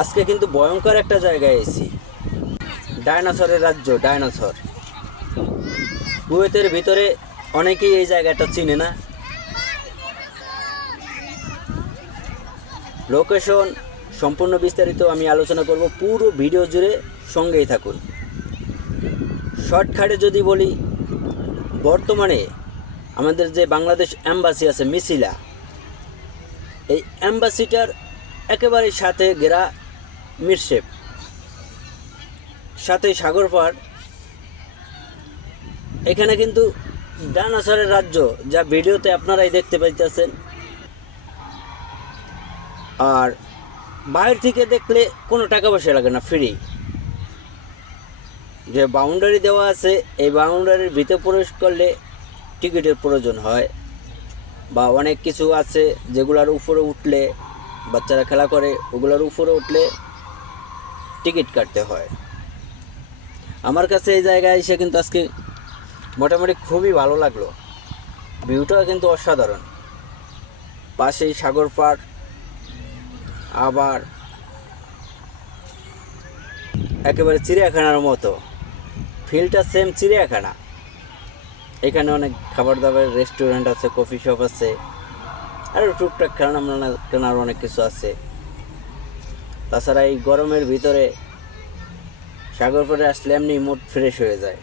আজকে কিন্তু ভয়ঙ্কর একটা জায়গায় এসেছি, ডাইনোসরের রাজ্য, ডাইনোসর। কুয়েতের ভিতরে অনেকেই এই জায়গাটা চিনে না। লোকেশন সম্পূর্ণ বিস্তারিত আমি আলোচনা করব, পুরো ভিডিও জুড়ে সঙ্গেই থাকুন। শর্টকাটে যদি বলি, বর্তমানে আমাদের যে বাংলাদেশ এম্বাসি আছে মিছিলা, এই এম্বাসিটার একেবারে সাথে ঘেরা মিরশেপ, সাথে সাগর পাড়। এখানে কিন্তু ডাইনোসরের রাজ্য, যা ভিডিওতে আপনারাই দেখতে পাইতেছেন। আর বাইরে থেকে দেখলে কোনো টাকা পয়সা লাগে না, ফ্রি। যে বাউন্ডারি দেওয়া আছে, এই বাউন্ডারির ভিতরে প্রবেশ করলে টিকিটের প্রয়োজন হয়, বা অনেক কিছু আছে যেগুলোর উপরে উঠলে বাচ্চারা খেলা করে, ওগুলোর উপরে উঠলে টিকিট কাটতে হয়। আমার কাছে এই জায়গায় এসে কিন্তু আজকে মোটামুটি খুবই ভালো লাগলো। ভিউটাও কিন্তু অসাধারণ, পাশেই সাগর পাড়, আবার একেবারে চিড়িয়াখানার মতো ফিলটা, সেম চিড়িয়াখানা। এখানে অনেক খাবার দাবার রেস্টুরেন্ট আছে, কফি শপ আছে, আর টুকটাক খেলনা কেনার অনেক কিছু আছে। তাছাড়া এই গরমের ভিতরে সাগর পাড়ে আসলে এমনি মুড ফ্রেশ হয়ে যায়।